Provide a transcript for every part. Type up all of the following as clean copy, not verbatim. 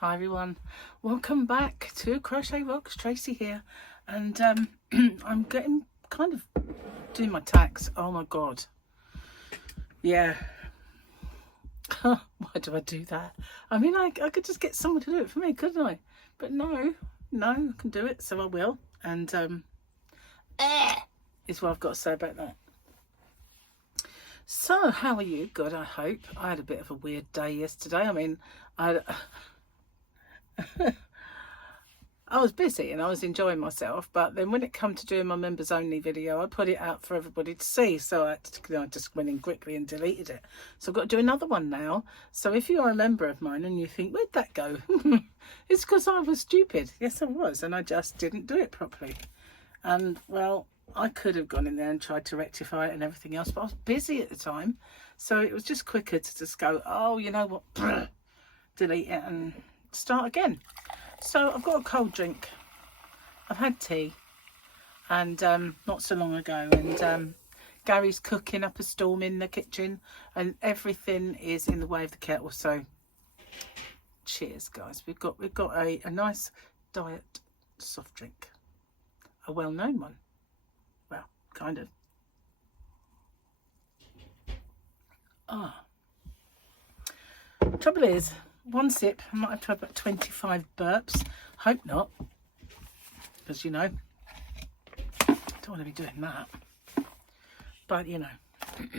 Hi everyone, welcome back to Crochet Rocks. Tracy here, and I'm getting kind of doing my tacks. Oh my god, yeah. Why do I do that? I mean, I could just get someone to do it for me, couldn't I? But no, I can do it, so I will. And is what I've got to say about that. So how are you? Good, I hope. I had a bit of a weird day yesterday. I mean, I was busy and I was enjoying myself, but then when it come to doing my members only video, I put it out for everybody to see, so I just went in quickly and deleted it. So I've got to do another one now. So if you are a member of mine and you think, where'd that go? It's because I was stupid. Yes, I was, and I just didn't do it properly. And well, I could have gone in there and tried to rectify it and everything else, but I was busy at the time, so it was just quicker to just go, oh, you know what, delete it and start again. So I've got a cold drink. I've had tea, and not so long ago, and Gary's cooking up a storm in the kitchen, and everything is in the way of the kettle. So cheers, guys. We've got a nice diet soft drink, a well-known one. Well, kind of. Trouble is, one sip, I might have to have about 25 burps. Hope not, because you know, don't want to be doing that. But you know,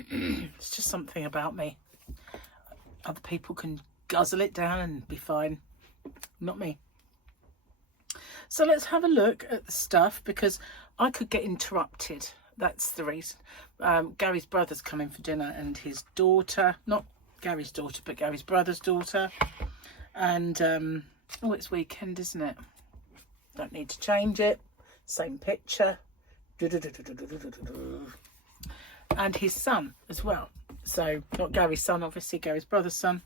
it's just something about me. Other people can guzzle it down and be fine, not me. So let's have a look at the stuff, because I could get interrupted. That's the reason. Gary's brother's coming for dinner, and his daughter, not Gary's daughter, but Gary's brother's daughter. And oh, it's weekend, isn't it? Don't need to change it. Same picture. And his son as well. So not Gary's son, obviously, Gary's brother's son.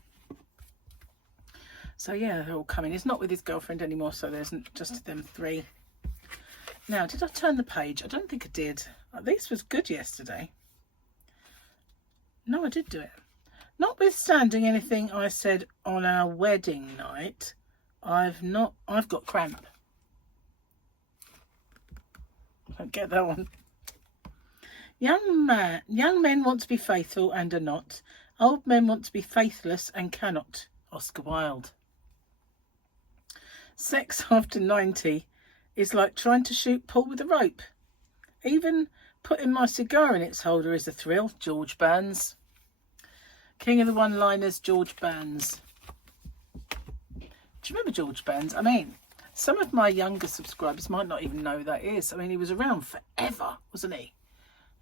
So yeah, they're all coming. He's not with his girlfriend anymore, so there's just them three. Now, did I turn the page? I don't think I did. This was good yesterday. No, I did do it. Notwithstanding anything I said on our wedding night, I've got cramp. I don't get that one. Young men want to be faithful and are not. Old men want to be faithless and cannot. Oscar Wilde. Sex after 90 is like trying to shoot pool with a rope. Even putting my cigar in its holder is a thrill. George Burns. King of the one-liners, George Burns. Do you remember George Burns? I mean, some of my younger subscribers might not even know who that is. I mean, he was around forever, wasn't he? He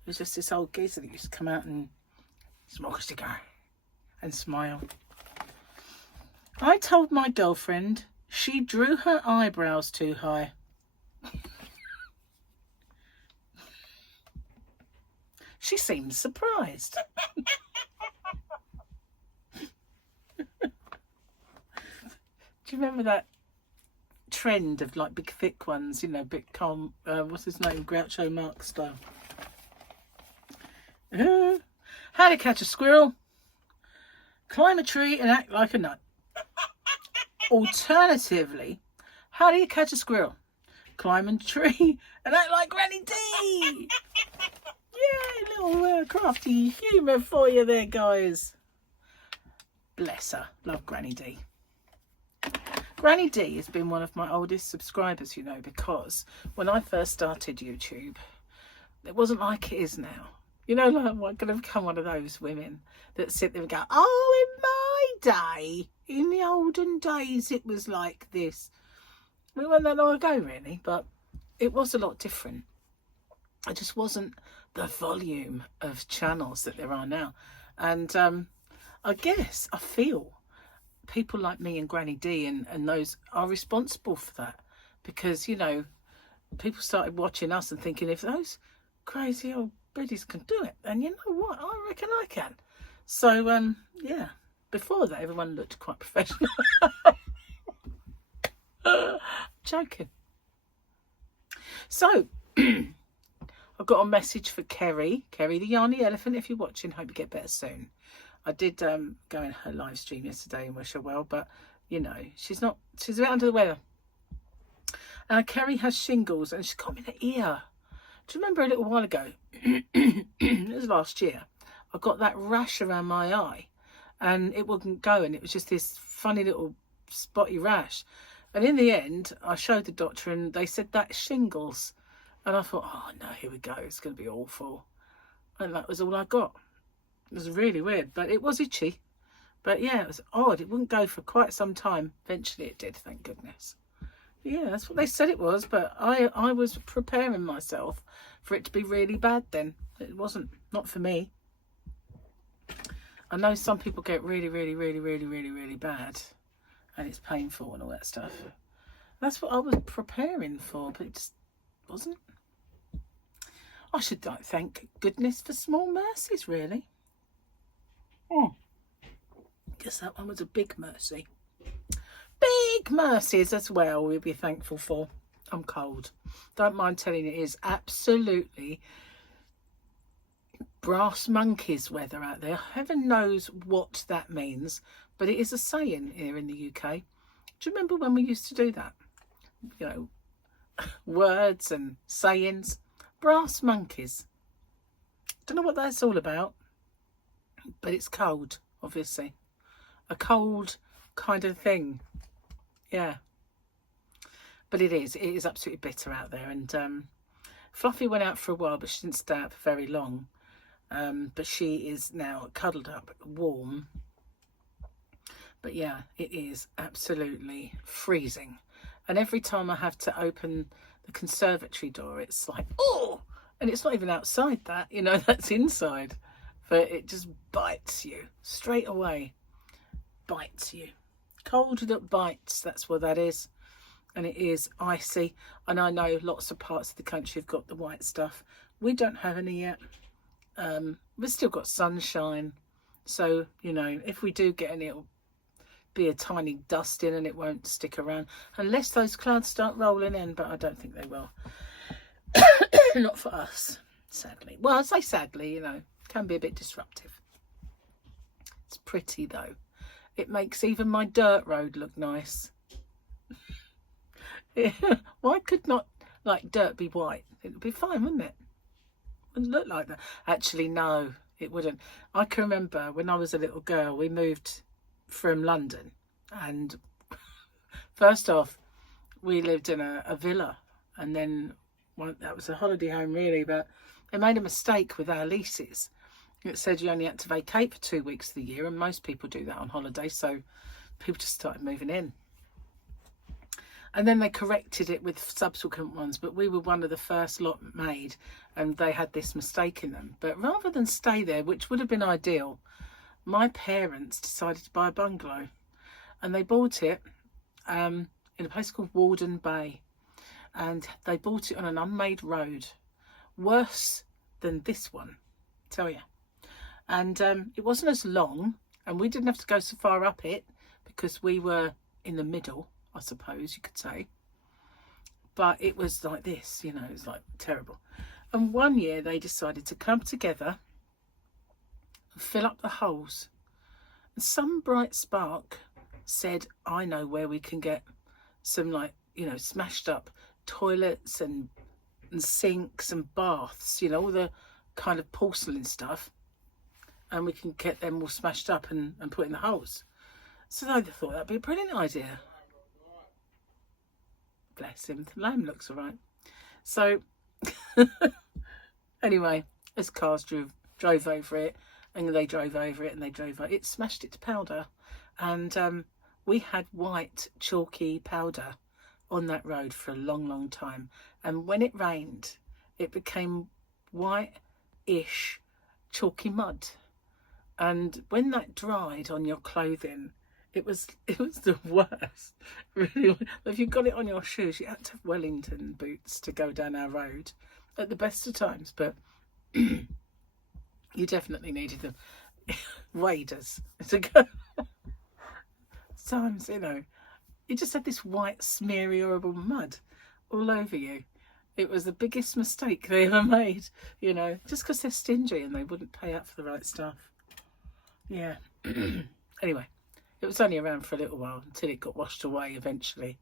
was just this old geezer that used to come out and smoke a cigar and smile. I told my girlfriend she drew her eyebrows too high. She seemed surprised. Do you remember that trend of like big thick ones, you know, big calm, what's his name, Groucho Marx style? How to catch a squirrel, climb a tree and act like a nut. Alternatively, how do you catch a squirrel, climb a tree and act like Granny D? Yay, little crafty humour for you there, guys. Bless her. Love Granny D. Granny D has been one of my oldest subscribers, you know, because when I first started YouTube, it wasn't like it is now. You know, like, I'm going to become one of those women that sit there and go, oh, in my day, in the olden days, it was like this. It wasn't that long ago, really, but it was a lot different. It just wasn't the volume of channels that there are now. And I guess, I feel people like me and Granny D and those are responsible for that, because, you know, people started watching us and thinking, if those crazy old biddies can do it, then you know what, I reckon I can. So yeah, before that everyone looked quite professional. Joking. So I've got a message for Kerry the Yarny Elephant. If you're watching, hope you get better soon. I did go in her live stream yesterday and wish her well, but you know, she's a bit under the weather. Kerry has shingles and she's got me in the ear. Do you remember a little while ago, it was last year, I got that rash around my eye and it wouldn't go, and it was just this funny little spotty rash. And in the end, I showed the doctor and they said that's shingles. And I thought, oh no, here we go, it's going to be awful. And that was all I got. It was really weird, but it was itchy. But yeah, it was odd. It wouldn't go for quite some time. Eventually it did, thank goodness. Yeah, that's what they said it was, but I was preparing myself for it to be really bad then. It wasn't, not for me. I know some people get really, really, really, really, really, really bad and it's painful and all that stuff. That's what I was preparing for, but it just wasn't. I should like thank goodness for small mercies, really. Oh, guess that one was a big mercy. Big mercies as well we'll be thankful for. I'm cold. Don't mind telling you, it is absolutely brass monkeys weather out there. Heaven knows what that means, but it is a saying here in the UK. Do you remember when we used to do that? You know, words and sayings. Brass monkeys. Don't know what that's all about, but it's cold, obviously. A cold kind of thing. Yeah. But it is absolutely bitter out there. And Fluffy went out for a while, but she didn't stay out for very long. But she is now cuddled up, warm. But yeah, it is absolutely freezing. And every time I have to open the conservatory door, it's like, oh! And it's not even outside that, you know, that's inside. But it just bites you straight away. Bites you. Cold that bites, that's what that is. And it is icy. And I know lots of parts of the country have got the white stuff. We don't have any yet. We've still got sunshine. So, you know, if we do get any, it'll be a tiny dusting and it won't stick around. Unless those clouds start rolling in, but I don't think they will. Not for us, sadly. Well, I say sadly, you know, can be a bit disruptive. It's pretty though. It makes even my dirt road look nice. Why could not like dirt be white? It would be fine, wouldn't it? Wouldn't look like that. Actually, no, it wouldn't. I can remember when I was a little girl, we moved from London, and first off, we lived in a villa, and then that was a holiday home really, but they made a mistake with our leases. It said you only had to vacate for 2 weeks of the year, and most people do that on holiday, so people just started moving in. And then they corrected it with subsequent ones, but we were one of the first lot made, and they had this mistake in them. But rather than stay there, which would have been ideal, my parents decided to buy a bungalow, and they bought it in a place called Warden Bay, and they bought it on an unmade road, worse than this one, I tell you. And it wasn't as long, and we didn't have to go so far up it because we were in the middle, I suppose you could say. But it was like this, you know, it was like terrible. And one year they decided to come together and fill up the holes. And some bright spark said, I know where we can get some, like, you know, smashed up toilets and sinks and baths, you know, all the kind of porcelain stuff. And we can get them all smashed up and put in the holes. So they thought that'd be a brilliant idea. Bless him, the lamb looks all right. So, anyway, as cars drove over it, and they drove over it, and they drove over it, it smashed it to powder. And we had white, chalky powder on that road for a long, long time. And when it rained, it became white-ish, chalky mud. And when that dried on your clothing, it was the worst. Really, if you got it on your shoes, you had to have Wellington boots to go down our road at the best of times. But you definitely needed them. Waders to go. Sometimes, you know, you just had this white, smeary, horrible mud all over you. It was the biggest mistake they ever made, you know, just because they're stingy and they wouldn't pay up for the right stuff. Yeah. Anyway, It was only around for a little while until it got washed away eventually.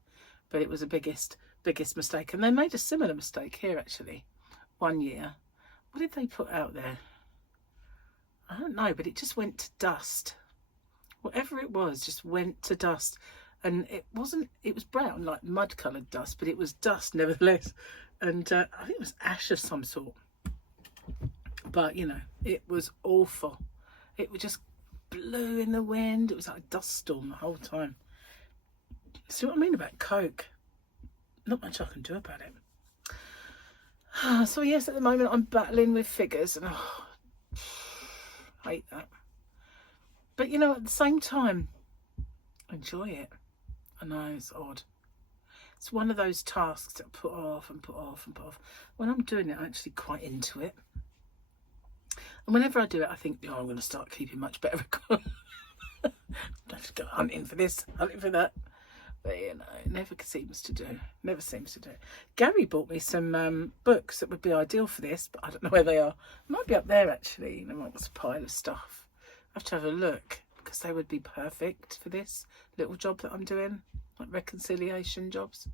But it was the biggest mistake. And they made a similar mistake here, actually, one year. What did they put out there? I don't know, but it just went to dust. Whatever it was just went to dust. And it was brown, like mud coloured dust, but it was dust nevertheless. And I think it was ash of some sort. But, you know, it was awful. It just blew in the wind. It was like a dust storm the whole time. See what I mean about Coke? Not much I can do about it. So yes, at the moment I'm battling with figures, and I hate that. But you know, at the same time, enjoy it. I know it's odd. It's one of those tasks that I put off and put off and put off. When I'm doing it, I'm actually quite into it. And whenever I do it, I think, oh, I'm going to start keeping much better record. Don't go hunting for this, hunting for that. But, you know, it never seems to do. Never seems to do. Gary bought me some books that would be ideal for this, but I don't know where they are. It might be up there, actually, amongst a pile of stuff. I have to have a look, because they would be perfect for this little job that I'm doing, like reconciliation jobs.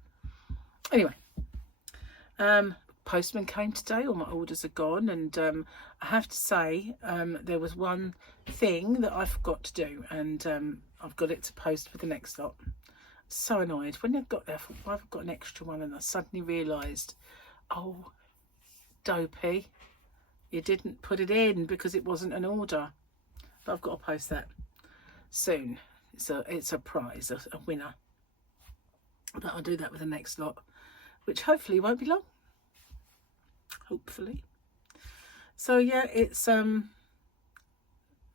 Anyway, postman came today. All my orders are gone, and I have to say there was one thing that I forgot to do, and I've got it to post for the next lot. So annoyed when I got there. I thought, well, I've got an extra one, and I suddenly realised, oh, dopey, you didn't put it in because it wasn't an order. But I've got to post that soon. It's a prize, a winner. But I'll do that with the next lot, which hopefully won't be long. Hopefully. So yeah, it's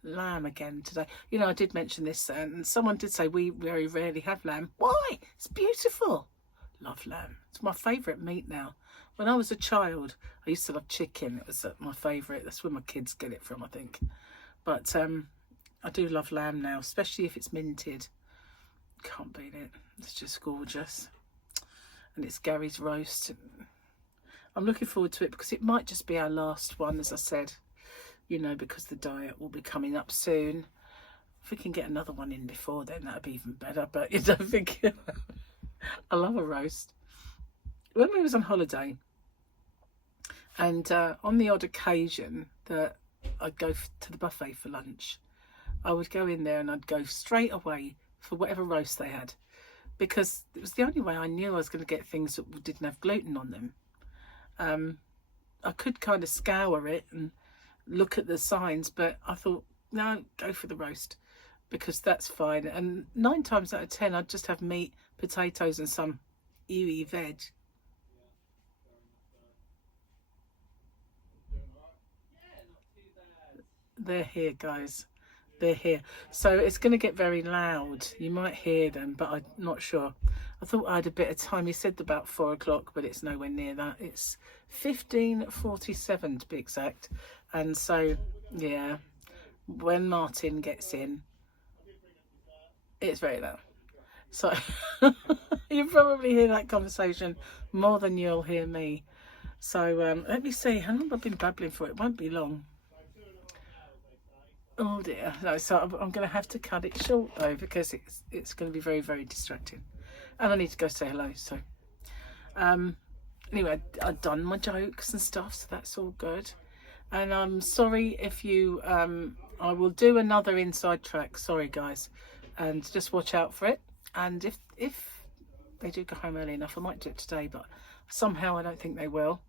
lamb again today. You know, I did mention this, and someone did say we very rarely have lamb. Why? It's beautiful. Love lamb. It's my favourite meat now. When I was a child, I used to love chicken. It was my favourite. That's where my kids get it from, I think. But I do love lamb now, especially if it's minted. Can't beat it. It's just gorgeous. And it's Gary's roast. I'm looking forward to it because it might just be our last one, as I said. You know, because the diet will be coming up soon. If we can get another one in before then, that'd be even better. But you don't think I love a roast. When we was on holiday, and on the odd occasion that I'd go to the buffet for lunch, I would go in there and I'd go straight away for whatever roast they had, because it was the only way I knew I was going to get things that didn't have gluten on them. I could kind of scour it and look at the signs, but I thought, no, go for the roast, because that's fine. And 9 times out of 10 I'd just have meat, potatoes and some ewy veg. They're here, guys. They're here. So it's going to get very loud. You might hear them, but I'm not sure. I thought I had a bit of time. You said about 4 o'clock, but it's nowhere near that. It's 15:47 to be exact. And so, yeah, when Martin gets in, it's very loud. So you probably hear that conversation more than you'll hear me. So let me see. How long have I been babbling for? It won't be long. Oh dear. No, so I'm going to have to cut it short though, because it's going to be very, very distracting. And I need to go say hello. So anyway, I've done my jokes and stuff, so that's all good. And I'm sorry if you I will do another inside track, sorry guys, and just watch out for it. And if they do go home early enough, I might do it today, but somehow I don't think they will.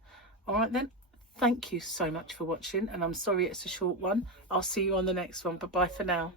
All right then, thank you so much for watching, and I'm sorry it's a short one. I'll see you on the next one. Bye bye for now.